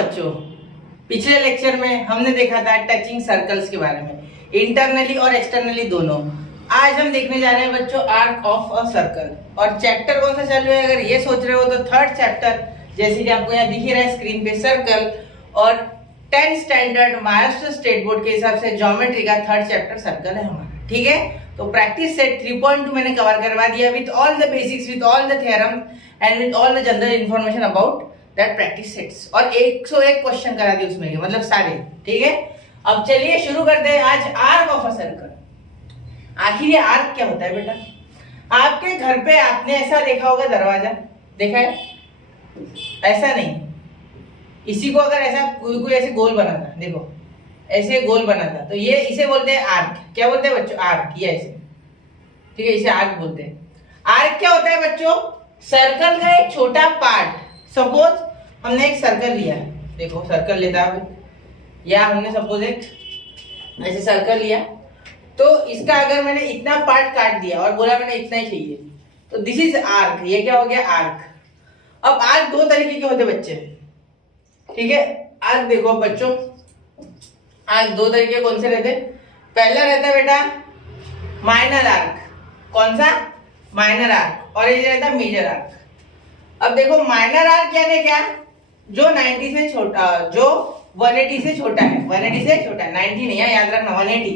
बच्चों, पिछले लेक्चर में हमने देखा था टचिंग सर्कल्स के बारे में, इंटरनली और एक्सटर्नली दोनों। आज हम देखने जा रहे हैं बच्चों आर्क ऑफ अ सर्कल। और चैप्टर कौन सा चल रहा है अगर ये सोच रहे हो तो थर्ड चैप्टर, जैसे कि आपको यहाँ दिख ही रहा है स्क्रीन पे, सर्कल। और 10th standard Maharashtra state board के हिसाब से ज्योमेट्री का थर्ड चैप्टर सर्कल है हमारा। ठीक है, तो प्रैक्टिस सेट 3.2 मैंने कवर करवा दिया with all the basics, with all the theorem and with all the general information about that practice sets. और 101 क्वेश्चन करा दिए उसमें, मतलब सारे। ठीक है, अब चलिए शुरू करते हैं आज आर्क ऑफ अ सर्कल। आखिर ये आर्क क्या होता है बेटा? आपके घर पे आपने ऐसा देखा होगा, दरवाजा देखा है? ऐसा नहीं, इसी को अगर ऐसा कोई ऐसे गोल बनाता, देखो ऐसे गोल बनाता, तो ये इसे बोलते हैं आर्क। क्या बोलते हैं बच्चों? आर्क। ये ऐसे, ठीक है, इसे आर्क बोलते हैं। आर्क क्या होता है बच्चों? सर्कल का एक छोटा पार्ट। सपोज हमने एक सर्कल लिया, देखो सर्कल लेता है, या हमने सपोज एक ऐसे सर्कल लिया, तो इसका अगर मैंने इतना पार्ट काट दिया और बोला मैंने इतना ही चाहिए, तो दिस इज आर्क। ये क्या हो गया? आर्क। अब आर्क दो तरीके के होते बच्चे, ठीक है। आर्क देखो बच्चों, आर्क दो तरीके कौन से रहते? पहला रहता है बेटा माइनर आर्क। कौन सा? Minor arc. और ये रहता है मेजर आर्क। अब देखो माइनर आर्क यानी क्या? जो 90 से छोटा, जो 180 से छोटा है, 180 से छोटा है, 90 नहीं है, याद रखना 180।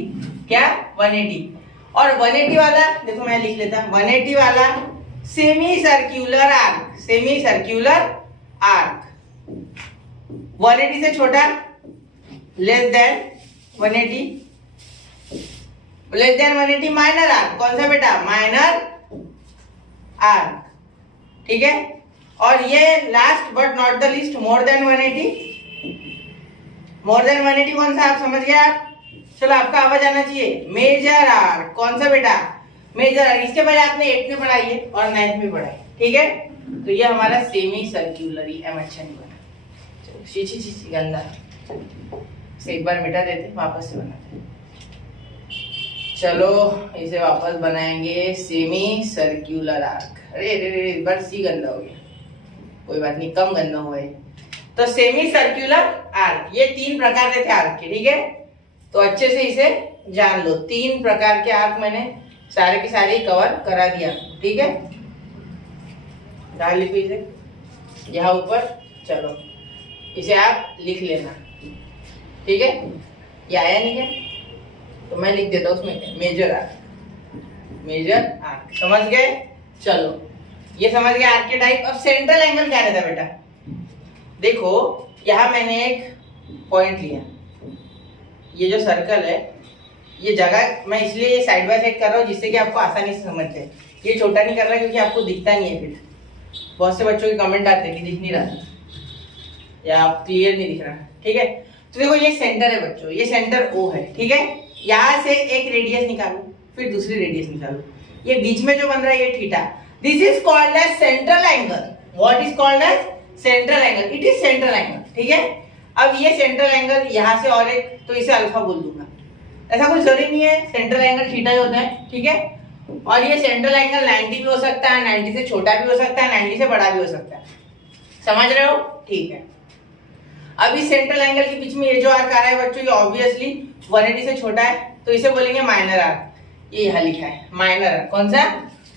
क्या? 180। और 180 वाला देखो मैं लिख लेता हूं, 180 वाला semi circular arc. Semi circular arc 180 से छोटा, less than 180, less than 180 minor arc. कौन सा बेटा? Minor arc. ठीक है, और ये last but not the least more than 180। More than 180 कौन सा? आप समझ गए आप? चलो आपका आवाज आना चाहिए। Major arc. कौन सा बेटा? Major arc. इसके पहले आपने 8th में पढ़ाई है और 9th में पढ़ाई, ठीक है। तो ये हमारा सेमी सर्क्यूलर ही एम। अच्छा नहीं बना, चलो शी गंदा, इसे एक बार मिटा देते, वापस से बनाते। चलो इसे वापस बनाएंगे, सेमी सर्क्यूलर आर्क। अरे इस बार सी गंदा हो गया, कोई बात नहीं, कम गंदा हुआ है। तो सेमी सर्क्यूलर आर्क, ये 3 प्रकार के थे आर्क के, ठीक है। तो अच्छे से इसे जान लो, 3 प्रकार के आर्क मैंने सारे के सारे ही कवर करा दिया, ठीक है। डाल लिखो इसे यहाँ ऊपर, चलो इसे आप लिख लेना, ठीक है। ये आया नहीं क्या? तो मैं लिख देता हूँ उसमें मेजर आर्क। मेजर आर्क समझ गए? चलो ये समझ गए आर्क के टाइप। अब सेंट्रल एंगल क्या रहता है बेटा? देखो यहाँ मैंने एक पॉइंट लिया, ये जो सर्कल है, ये जगह मैं इसलिए ये साइड बाय साइड कर रहा हूँ जिससे कि आपको आसानी से समझ जाए। ये छोटा नहीं कर रहा क्योंकि आपको दिखता नहीं है, फिर बहुत से बच्चों के कमेंट आते हैं कि दिख नहीं रहा या आप क्लियर नहीं दिख रहा, ठीक है। तो देखो ये सेंटर है बच्चों, ये सेंटर O है, ठीक है। यहाँ से एक रेडियस निकालो, फिर दूसरी रेडियस निकालो, ये बीच में जो बन रहा है ये theta. This is called as central angle. What is called as central angle? It is central angle, ठीक है। अब ये सेंट्रल एंगल यहाँ से और एक, तो इसे अल्फा बोल दूंगा। ऐसा कुछ जरूरी नहीं है, सेंट्रल एंगल थीटा ही होता है, ठीक है। और ये सेंट्रल एंगल 90 भी हो सकता है, 90 से छोटा भी हो सकता है, 90 से बड़ा भी हो सकता है। समझ रहे हो? ठीक है। अब इस सेंट्रल एंगल के बीच में ये जो आर्क आ रहा है बच्चों, ये ऑब्वियसली 180 से छोटा है, तो इसे बोलेंगे माइनर आर्क। ये यहाँ लिखा है माइनर आर्क। कौन सा?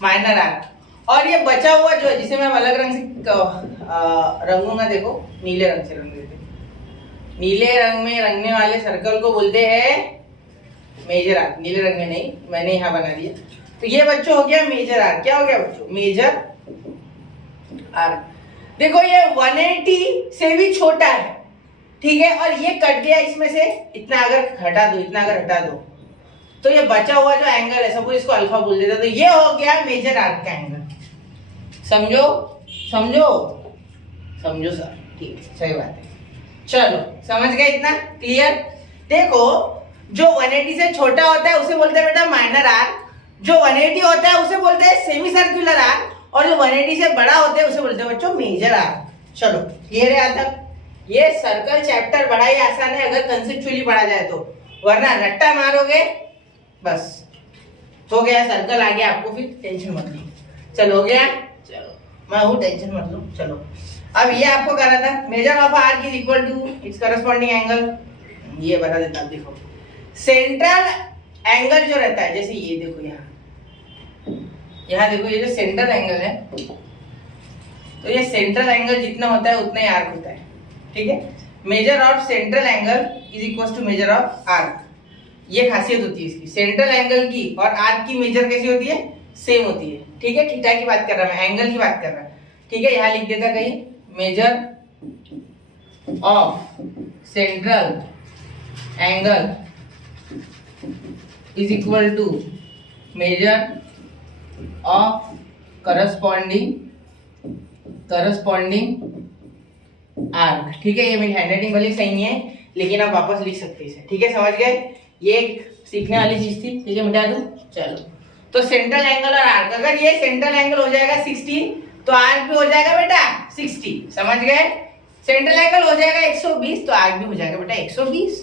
Minor arc. और ये बचा हुआ जो है, जिसे मैं अलग रंग से रंगूंगा, देखो नीले रंग से रंग देते, नीले रंग में रंगने वाले सर्कल को बोलते हैं मेजर आर्क। नीले रंग में नहीं, मैंने यहाँ बना दिया। तो ये बच्चों हो गया मेजर आर्क। क्या हो गया बच्चों? Major arc. देखो ये 180 से भी छोटा है, ठीक है, और ये कट गया इसमें से, इतना अगर हटा दो, इतना अगर हटा दो, तो ये बचा हुआ जो एंगल है, सपोज इसको अल्फा बोल देता, तो ये हो गया मेजर आर्क का एंगल। समझो समझो समझो सर, ठीक है, सही बात है। चलो समझ गए? इतना क्लियर? देखो जो 180 से छोटा होता है उसे बोलते हैं बेटा माइनर आर्क, जो 180 होता है उसे बोलते हैं सेमी सर्क्यूलर आर्क, और जो 180 से बड़ा होता है उसे बोलते हैं बच्चों मेजर आर्क। चलो क्लियर है? आज तक ये सर्कल चैप्टर बड़ा ही आसान है अगर कंसेप्चुअली पढ़ा जाए तो, वरना रट्टा मारोगे बस हो गया सर्कल आ गया आपको, फिर टेंशन मत ली। चलो हो गया? चलो मैं हूँ, टेंशन मत लो। चलो अब ये आपको करना था, major of arc is equal to its corresponding angle. ये बता देता हूं, देखो सेंट्रल एंगल जो रहता है, जैसे ये देखो यहाँ देखो, ये जो सेंट्रल एंगल है, तो ये सेंट्रल एंगल जितना होता है उतना ही आर्क होता है, ठीक है। Major of central angle is equal to major of arc. ये खासियत होती है इसकी, सेंट्रल एंगल की और आर्क की मेजर कैसी होती है, सेम होती है, ठीक है। थीटा की बात कर रहा मैं, एंगल की बात कर रहा, ठीक है। यहाँ लिख देता कहीं, major of central angle is equal to major of corresponding arc, ठीक है। ये मेरी हैंडराइटिंग भले सही नहीं है, लेकिन आप वापस लिख सकते हैं इसे, ठीक है, समझ गए। ये एक सीखने वाली चीज थी, ठीक है, मिटा दूं। चलो, तो सेंट्रल एंगल और आर्क, अगर ये सेंट्रल एंगल हो जाएगा 60 तो आर्क भी हो जाएगा बेटा 60, समझ गए। सेंट्रल एंगल हो जाएगा 120 तो आर्क भी हो जाएगा बेटा 120,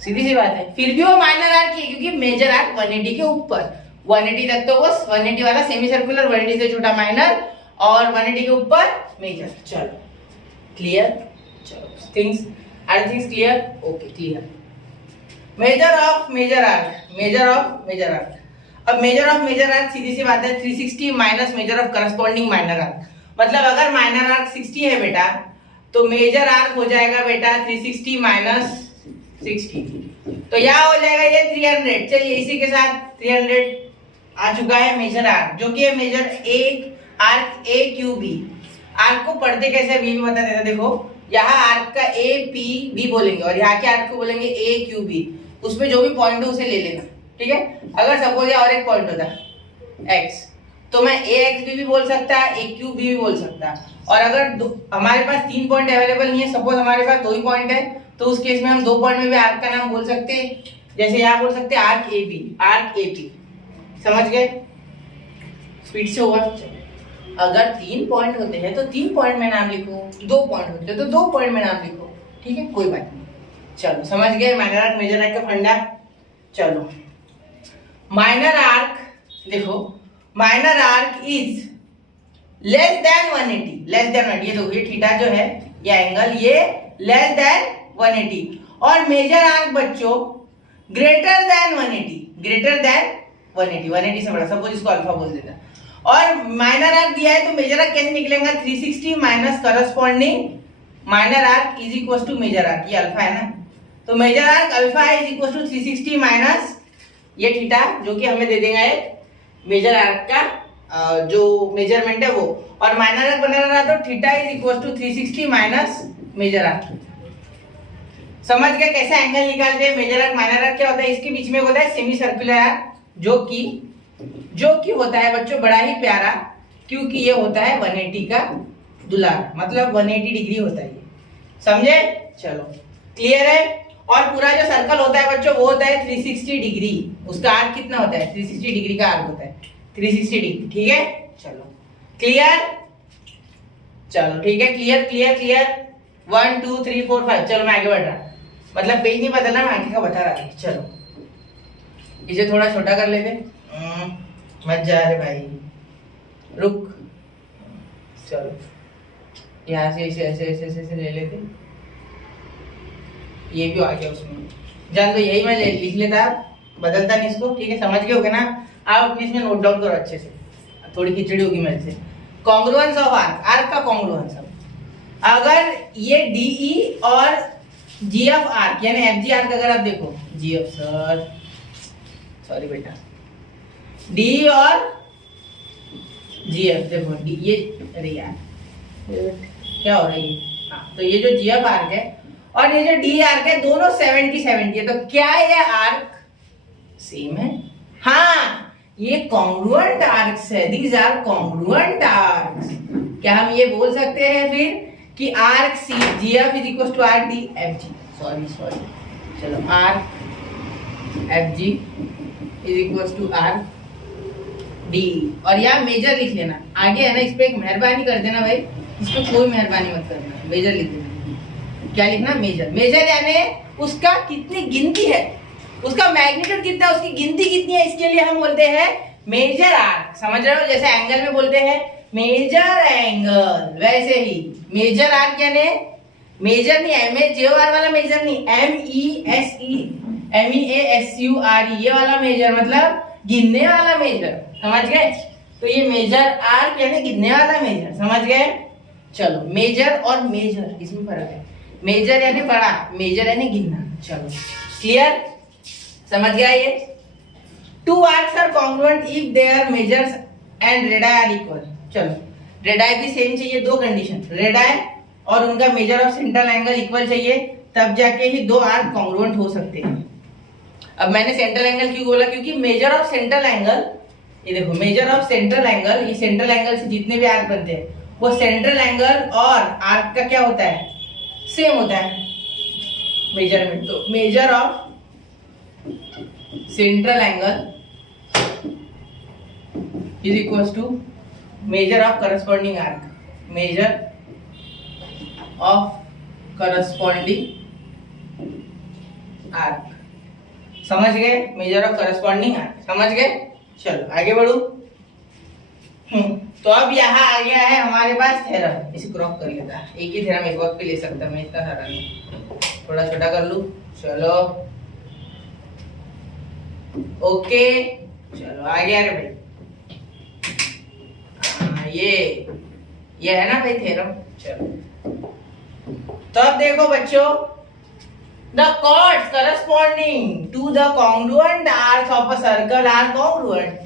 सीधी सी बात है। फिर भी वो माइनर आर्क है क्योंकि मेजर आर्क 180 के ऊपर, 180 तक तो बस 180 वाला सेमी सर्कुलर, 180 से छोटा माइनर और 180 के ऊपर मेजर। चलो क्लियर, चलो things are things clear, okay clear. Major of major arc, major of major arc. अब मेजर ऑफ मेजर आर्क सीधी सी बात है 360 minus major of corresponding minor arc. मतलब अगर माइनर आर्क 60 है बेटा, तो मेजर आर्क हो जाएगा बेटा 360 माइनस 60, तो यहाँ हो जाएगा ये 300। चलिए इसी के साथ 300 आ चुका है मेजर आर्क, जो कि है major A arc A Q B. Arc को पढ़ते कैसे बी भी बता देता, देखो यहाँ आर्क का ए पी बी बोलेंगे और यहाँ के आर्क को बोलेंगे ए क्यू बी। उसमें जो भी पॉइंट हो उसे ले लेना, ठीक है। अगर सपोज यहाँ और एक पॉइंट होता एक्स, तो मैं ए एक्स बी भी बोल सकता, ए क्यू बी भी बोल सकता। और अगर हमारे पास 3 पॉइंट अवेलेबल नहीं है, सपोज हमारे पास 2 ही पॉइंट है, तो उस केस में हम 2 पॉइंट में भी आर्क का नाम बोल सकते हैं। जैसे यहाँ बोल सकते हैं arc A B, arc A P, समझ गए। स्पीड से होगा। अगर 3 पॉइंट होते हैं तो 3 पॉइंट में नाम लिखो, 2 पॉइंट होते हैं तो 2 पॉइंट में नाम लिखो, ठीक है, कोई बात नहीं। चलो समझ गए माइनर आर्क मेजर आर्क का फंडा। चलो माइनर आर्क, देखो minor arc is less than 180, less than 180। ये देखो ये थीटा जो है, ये एंगल ये लेस देन 180, और मेजर आर्क बच्चों ग्रेटर देन 180, ग्रेटर देन 180 से बड़ा, सपोज इसको अल्फा बोल देता। और माइनर आर्क दिया है तो मेजर आर्क कैसे निकलेगा, 360 minus corresponding minor arc is equal to major arc, ये अल्फा है ना, तो major arc alpha is equal to 360 minus ये थीटा, जो कि हमें दे देगा एक मेजर आर्क का जो मेजरमेंट है वो। और माइनर आर्क बना रहा तो theta is equal to 360 minus major arc. समझ गए कैसे एंगल निकालते हैं। मेजर आर्क माइनर आर्क क्या होता है, इसके बीच में होता है सेमी सर्कुलर आर्क, जो कि होता है बच्चों बड़ा ही प्यारा, क्योंकि ये होता है 180 का दुलार, मतलब 180 डिग्री होता है ये, समझे। चलो क्लियर है। और पूरा जो सर्कल होता है बच्चों वो होता है 360 डिग्री, उसका आर्क कितना होता है, 360 डिग्री का आर्क होता है, 360 डिग्री, ठीक है। चलो क्लियर, चलो ठीक है, क्लियर क्लियर क्लियर। 1 2 3 4 5, चलो मैं आगे बढ़ रहा, मतलब पेज नहीं बदलना, मैं आगे का बता रहा हूँ। चलो इसे थोड़ा छोटा कर लेते, मत जा रे भाई, रुक। चलो यहाँ से ऐसे ऐसे ऐसे ऐसे ले लेते, ये भी आ गया उसमें, जान दो यही मैं लिख लेता, बदलता नहीं इसको, ठीक है, समझ गए होगे ना। आप अपने इसमें नोट डाउन करो अच्छे से, थोड़ी खिचड़ी होगी मेरे से। कॉन्ग्रुएंस ऑफ आर्क, आर्क का कॉन्ग्रुएंस, अगर ये डीई और जीएफ आर्क यानी एफजी आर्क, अगर आप देखो जीएफ सर, सॉरी बेटा, डी और जीएफ देखो, डी ये, अरे यार क्या हो रहा है ये, हाँ, तो ये जो जीएफ आर्क है और ये जो डी आर्क है दोनों 70-70 है, तो क्या ये आर्क सेम है? हाँ, ये कॉन्ग्रुएंट आर्क्स है, दीज आर कॉन्ग्रुएंट आर्क्स। क्या हम ये बोल सकते हैं फिर कि arc C GF is equal to R D F G, sorry, चलो arc F G is equal to R D, और यहाँ मेजर लिख लेना आगे है ना, इस पे एक मेहरबानी कर देना भाई, इस पे कोई मेहरबानी मत करना, मेजर लिख देना। क्या लिखना, मेजर, मेजर यानी उसका कितनी गिनती है, उसका मैग्नीट्यूड कितना है, उसकी गिनती कितनी है, इसके लिए हम बोलते हैं मेजर आर्क, समझ रहे हो। जैसे एंगल में बोलते हैं मेजर एंगल, वैसे ही मेजर आर्क यानी मेजर नहीं, MAJOR वाला मेजर नहीं, MEASURE ये वाला मेजर, मतलब गिनने वाला मेजर, समझ गए। तो ये मेजर आर्क यानी गिनने वाला मेजर, समझ गए। चलो मेजर और मेजर इसमें फर्क है, मेजर यानी बड़ा, मेजर यानी गिनना। चलो क्लियर, समझ गया ये। Two arcs are congruent if their majors and radii are equal. चलो रेडाई भी सेम चाहिए, दो कंडीशन, रेडाई और उनका major of central angle equal चाहिए, तब जाके ही दो आर्क कॉन्ग्रुएंट हो सकते हैं। अब मैंने सेंट्रल एंगल क्यों बोला, क्योंकि मेजर ऑफ सेंट्रल एंगल, ये देखो मेजर ऑफ सेंट्रल एंगल, ये सेंट्रल एंगल से जितने भी आर्क बनते हैं वो सेंट्रल एंगल और आर्क का क्या होता है, सेम होता है मेजरमेंट। तो major of central angle is equal to major of corresponding arc, major of corresponding arc, समझ गए, मेजर ऑफ करस्पॉन्डिंग आर्क, समझ गए। चलो आगे बढ़ू। तो अब यहाँ आ गया है हमारे पास थ्योरम, इसे क्रॉप कर लेता है, एक ही थ्योरम एक वक्त पे ले सकता मैं, इतना सारा नहीं, थोड़ा छोटा कर लूं। चलो ओके, चलो आ गया रे भाई। ये है ना भाई थ्योरम। चलो तो अब देखो बच्चों, the chords corresponding to the congruent arcs of a circle are congruent।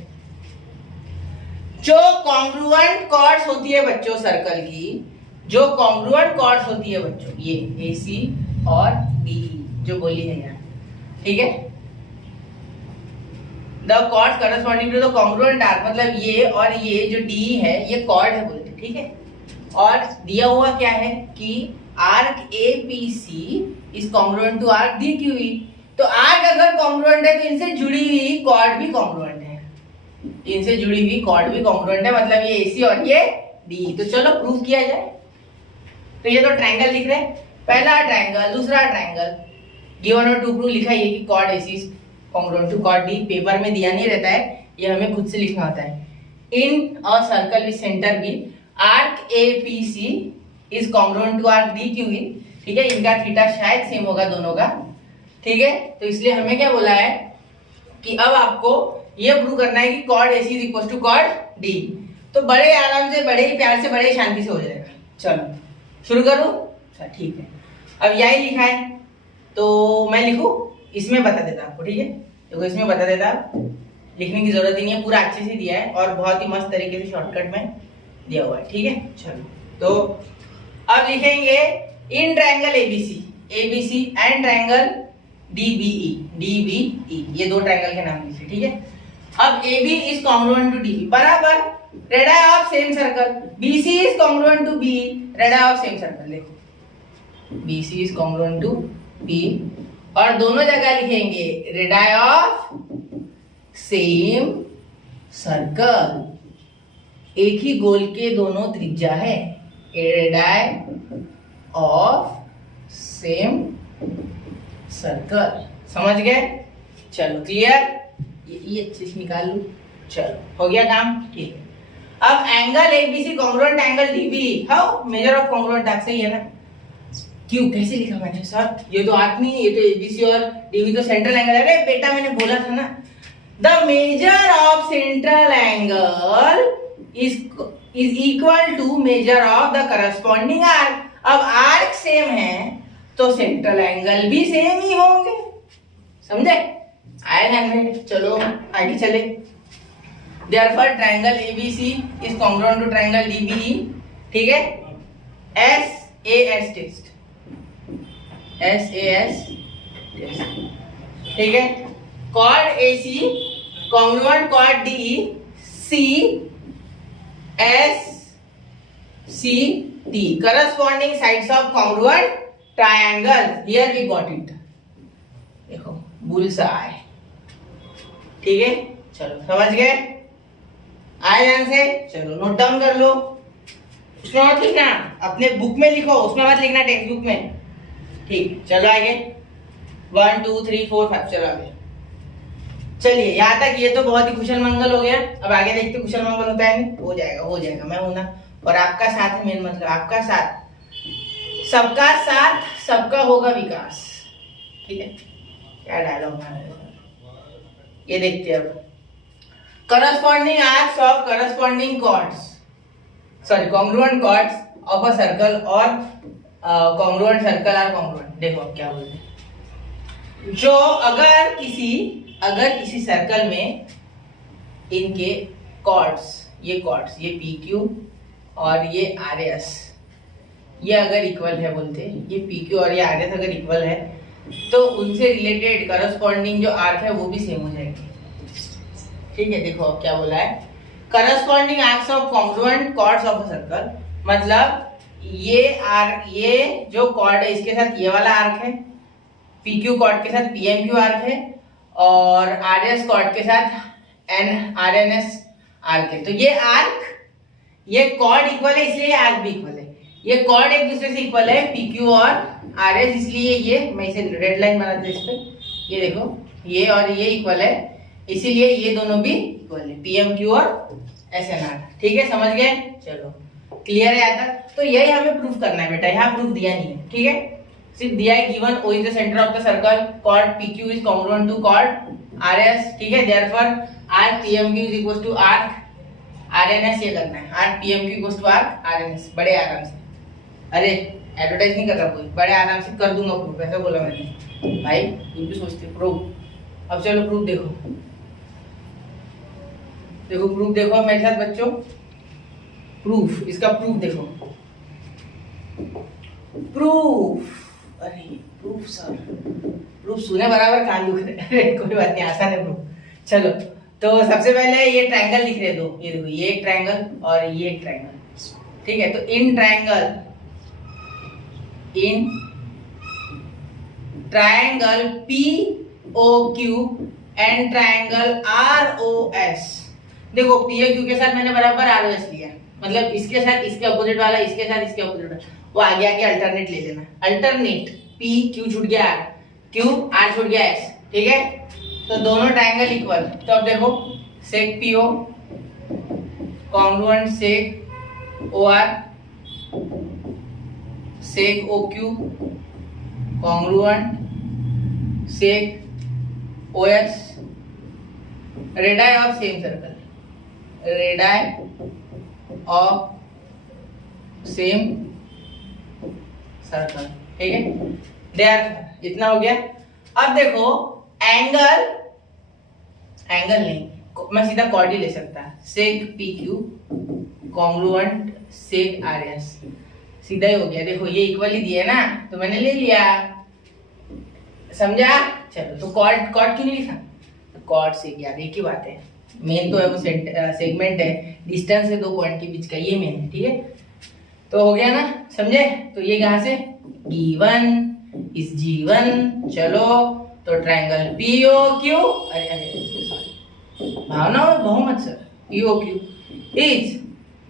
जो congruent chords होती है बच्चों सर्कल की, जो congruent chords होती है बच्चों, ये AC और DE जो बोली है यहाँ, ठीक है। The chords corresponding to the congruent arc, मतलब ये और ये जो DE है ये chord है बोलते, ठीक है। और दिया हुआ क्या है कि arc APC is congruent to arc DQE। तो आर्क अगर कॉन्ग्रुएंट है तो इनसे जुड़ी हुई कॉर्ड भी कॉन्ग्रुएंट है, इनसे जुड़ी हुई कॉर्ड भी कॉन्ग्रुएंट है, मतलब ये AC और ये DE। तो चलो प्रूफ किया जाए। तो ये तो ट्रायंगल लिख रहे हैं, पहला ट्रायंगल, दूसरा ट्रायंगल, गिवन और टू प्रूफ लिखा ये कि chord AC is congruent to chord D। Paper में दिया नहीं रहता है, ये हमें खुद से लिखना होता है। In a circle with centre B, arc APC is congruent to arc DQE, ठीक है। इनका थीटा शायद सेम होगा दोनों का, ठीक है। तो इसलिए हमें क्या बोला है कि अब आपको ये प्रूव करना है कि chord AC is equal to chord D। तो बड़े आराम से, बड़े ही प्यार से, बड़े ही शांति से हो जाएगा। चलो शुरू करूं, अच्छा ठीक है। अब यही लिखा है तो मैं लिखूं, इसमें बता देता आपको, ठीक है। देखो इसमें बता देता, लिखने की जरूरत ही नहीं है, पूरा अच्छे से दिया है और बहुत ही मस्त तरीके से शॉर्टकट में दिया हुआ है, ठीक है। चलो तो अब लिखेंगे in triangle ABC and triangle DBE, ये दो ट्रायंगल के नाम लिखे, ठीक है। अब AB is congruent to DB बराबर radii of same circle, BC is congruent to BE radii of same circle. देखो BC is congruent to BE और दोनों जगह लिखेंगे रेडाई ऑफ सेम सर्कल, एक ही गोल के दोनों त्रिज्या है, रेडाई ऑफ सेम सर्कल, समझ गए। चलो क्लियर, ये अच्छे से निकाल लूं। चलो हो गया काम, ठीक है। अब angle ABC congruent angle DBE, how measure of congruent arc, सही है ना। क्यों कैसे लिखा मैंने सर, ये तो आर्क नहीं है, ये तो ABC और DB तो सेंट्रल एंगल है। अरे बेटा मैंने बोला था ना, the major of central angle is equal to major of the corresponding arc. अब आर्क सेम है तो सेंट्रल एंगल भी सेम ही होंगे, समझे, आए ध्यान में। चलो आगे चले। Therefore triangle ABC is congruent to triangle DBE, ठीक है। SAS टेस्ट, ठीक है। chord AC congruent chord DE, CSCT corresponding sides of congruent triangle, here we got it, देखो बुलसआई, ठीक है। चलो समझ गए, आए ध्यान से। चलो नोट डाउन कर लो, उसमें मत लिखना, अपने बुक में लिखो, उसमें मत लिखना टेक्स्ट बुक में, ठीक। चलो आगे 1 2 3 4 5, चलो आगे। चलिए यहाँ तक ये तो बहुत ही कुशल मंगल हो गया। अब आगे देखते कुशल मंगल होता है नहीं, हो जाएगा मैं हूं ना। और आपका साथ है, मेन मतलब आपका साथ, सबका साथ सबका होगा विकास। ठीक है, क्या डायलॉग ये देखते हैं अब। Corresponding arcs of corresponding chords, sorry congruent chords of a circle और कॉन्ग्रुएंट सर्कल आर कॉन्ग्रुएंट। देखो अब क्या बोलते हैं, जो अगर किसी सर्कल में इनके कॉर्ड्स, ये पी क्यू और ये आर एस, ये अगर इक्वल है, बोलते हैं ये पी क्यू और ये आर एस अगर इक्वल है, तो उनसे रिलेटेड करस्पॉन्डिंग जो आर्क है वो भी सेम हो जाएगी। ठीक है, देखो अब क्या बोला है, corresponding arcs of congruent chords of a circle, मतलब ये जो कॉर्ड है इसके साथ ये वाला आर्क है, पी क्यू कॉर्ड के साथ पी एम क्यू आर्क है, और आर एस कॉर्ड के साथ N R N S arc है। तो ये आर्क, ये कॉर्ड इक्वल है इसलिए ये आर्क भी इक्वल है। ये कॉर्ड एक दूसरे से इक्वल है, पी क्यू और आर एस, इसलिए ये, मैं इसे रेड लाइन बनाती हूँ इस पे, ये देखो ये और ये इक्वल है, इसीलिए ये दोनों भी इक्वल है, पी एम क्यू और एस एन आर। ठीक है, समझ गए? चलो क्लियर है यहाँ तक? तो यही हमें प्रूफ करना है बेटा, यहाँ प्रूफ दिया नहीं है। ठीक है, सिर्फ दिया है given O is the centre of the circle, chord P Q is congruent to chord R S. ठीक है, therefore arc P M Q is equal to arc R N S, ये करना है, arc P M Q equal to arc R N S. बड़े आराम से, अरे advertise नहीं कर रहा कोई, बड़े आराम से कर दूंगा प्रूफ, ऐसा बोला मैंने भाई, तुम भी सोचते प्रूफ। अब चलो प्रूफ देखो, प्रूफ देखो मेरे साथ बच्चों, प्रूफ, इसका प्रूफ देखो, प्रूफ, अरे प्रूफ सर, प्रूफ सुने बराबर कान दुख रहे कोई बात नहीं, आसान है प्रूफ। चलो तो सबसे पहले ये ट्रायंगल लिख रहे दो, ये देखो ये एक ट्रायंगल और ये एक ट्रायंगल। ठीक है, तो in triangle P O Q and triangle R O S, देखो पी ओ क्यू के साथ मैंने बराबर आर ओ एस लिया, मतलब इसके साथ इसके अपोजिट वाला, इसके साथ इसके अपोजिट वाला, वो आगे आके अल्टरनेट ले लेना, अल्टरनेट पी क्यू छूट गया आर, क्यू आर छूट गया एस। ठीक है, तो दोनों ट्रायंगल इक्वल, तो अब देखो sec P O congruent sec O R, sec O Q congruent sec O S, radii of same circle, radii of same circle. ठीक है, देयरफॉर इतना हो गया। अब देखो एंगल नहीं, मैं सीधा कॉर्ड ही ले सकता, सेक पी क्यू कॉन्ग्रुएंट सेक आर एस, सीधा ही हो गया। देखो ये इक्वल ही दिया ना, तो मैंने ले लिया, समझा? चलो तो कॉर्ड क्यों नहीं लिखा? कॉर्ड सेक, यार एक ही बात है, मेन तो है वो सेगमेंट है, डिस्टेंस है दो पॉइंट के बीच का, ये मेन है। ठीक है, तो हो गया ना, समझे? तो ये कहां से, G1 इस G1। चलो तो ट्रायंगल POQ, भावना हो बहुमत sir, POQ is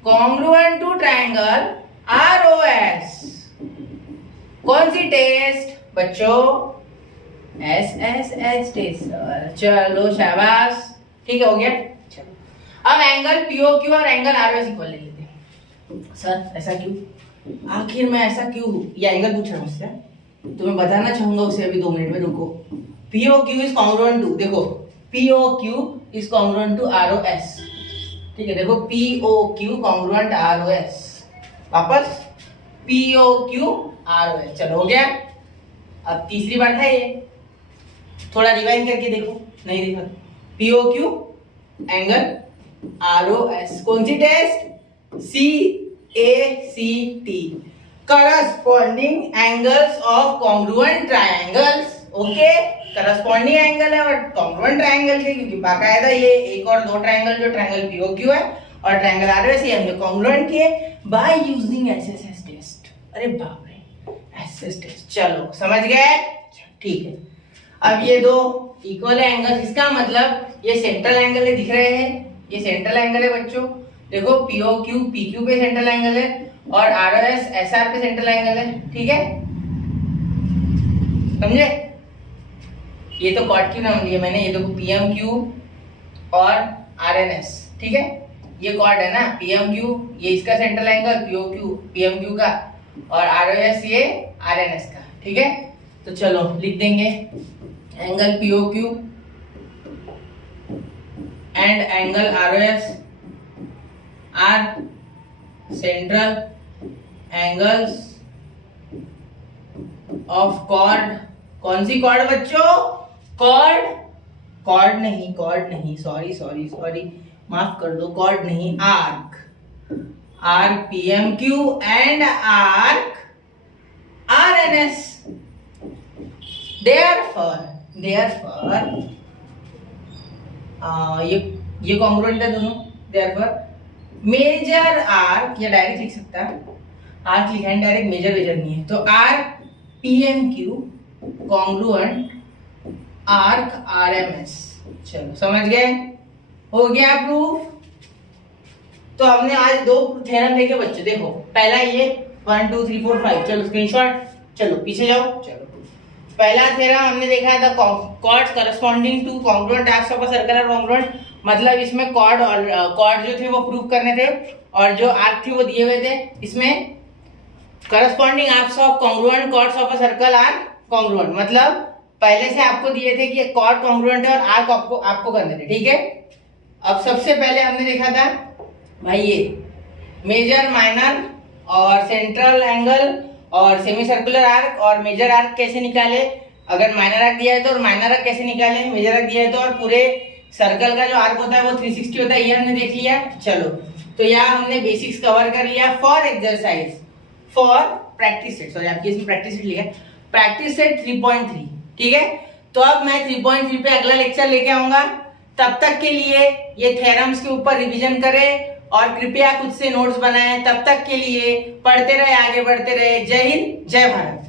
congruent to triangle ROS। कौन सी टेस्ट बच्चों? SSH test sir. चलो शाबाश, ठीक है हो गया। चलो अब एंगल POQ और एंगल ROS इक्वल ले लेते हैं। सर ऐसा क्यों, आखिर में ऐसा क्यों? ये एंगल पूछ रहा हूँ उससे, तो मैं बताना चाहूंगा उसे अभी 2 मिनट में, रुको। POQ इज कॉन्ग्रुएंट टू, देखो POQ is congruent to ROS। ठीक है, देखो POQ कॉन्ग्रुएंट ROS, वापस POQ ROS। चलो हो गया। अब तीसरी बात है ये, थोड़ा रिवाइंड करके देखो, नहीं देखा POQ एंगल ROS, कौन सी test? CACT, corresponding angles of congruent triangles. Okay, corresponding angle है और कॉन्ग्रुएंट ट्रायंगल के, क्योंकि बाकायदा ये एक और दो ट्रायंगल, जो ट्रायंगल POQ है और ट्रायंगल ROS, ये हमने कॉन्ग्रुएंट किए बाय यूजिंग SSH टेस्ट। अरे बाप रे, SSH टेस्ट। चलो समझ गए? ठीक है, अब ये दो इक्वल एंगल, इसका मतलब ये सेंट्रल एंगल है, दिख रहे हैं? ये सेंट्रल एंगल है बच्चों, देखो POQ PQ पे सेंट्रल एंगल है और ROS SR पे सेंट्रल एंगल है। ठीक है, समझे? ये तो कॉट क्यू नाम लिया मैंने, ये देखो पीएम क्यू और आरएनएस, ठीक है, ये कॉट है ना, पीएम क्यू ये इसका सेंट्रल एंगल पीएम क्यू का, और आरओएस ये आरएनएस का, ठीक है। तो चलो लिख देंगे angle POQ and angle ROS are central angles of chord. कौन सी कॉर्ड बच्चों? कॉर्ड नहीं, सॉरी, माफ कर दो, कॉर्ड नहीं, arc PM Q and arc RNS. Therefore, ये कॉन्ग्रुएंट है दोनों। Therefore, मेजर आर्क, या डायरेक्ट लिख सकता है, आर्क लिखा है डायरेक्ट, मेजर नहीं है, तो arc PM Q congruent arc RMS. चलो समझ गए, हो गया प्रूफ। तो हमने आज 2 थ्योरम देखे बच्चों, देखो पहला ये 1 2 3 4 5, चलो स्क्रीनशॉट, चलो पीछे जाओ। चलो पहला थ्योरम हमने देखा था chords corresponding to congruent arcs of a circular congruent, मतलब इसमें कॉर्ड जो थे वो प्रूव करने थे, और जो आर्क थे वो दिए हुए थे। इसमें corresponding arcs of congruent chords of a circle are congruent, मतलब पहले से आपको दिए थे कि कॉर्ड कॉन्ग्रुएंट है और आर्क आपको करने थे, ठीक है। अब सबसे पहले हमने देखा था भाई ये मेजर, माइनर और सेंट्रल एंगल और सेमी सर्कुलर आर्क और मेजर आर्क कैसे निकाले, अगर माइनर आर्क दिया है तो, और माइनर आर्क कैसे निकाले, मेजर आर्क दिया है तो, और पूरे सर्कल का जो आर्क होता है वो 360 होता है, ये हमने देख लिया। चलो तो यहाँ हमने बेसिक्स कवर कर लिया। For exercise, for practice set, sorry आपके इसमें प्रैक्टिस सेट लिखा है, प्रैक्टिस सेट 3.3, ठीक है। तो अब मैं 3.3 पे अगला लेक्चर लेके आऊंगा, तब तक के लिए ये थ्योरम्स के ऊपर रिवीजन करें और कृपया खुद से नोट्स बनाएं। तब तक के लिए पढ़ते रहे, आगे बढ़ते रहे। जय हिंद, जय भारत।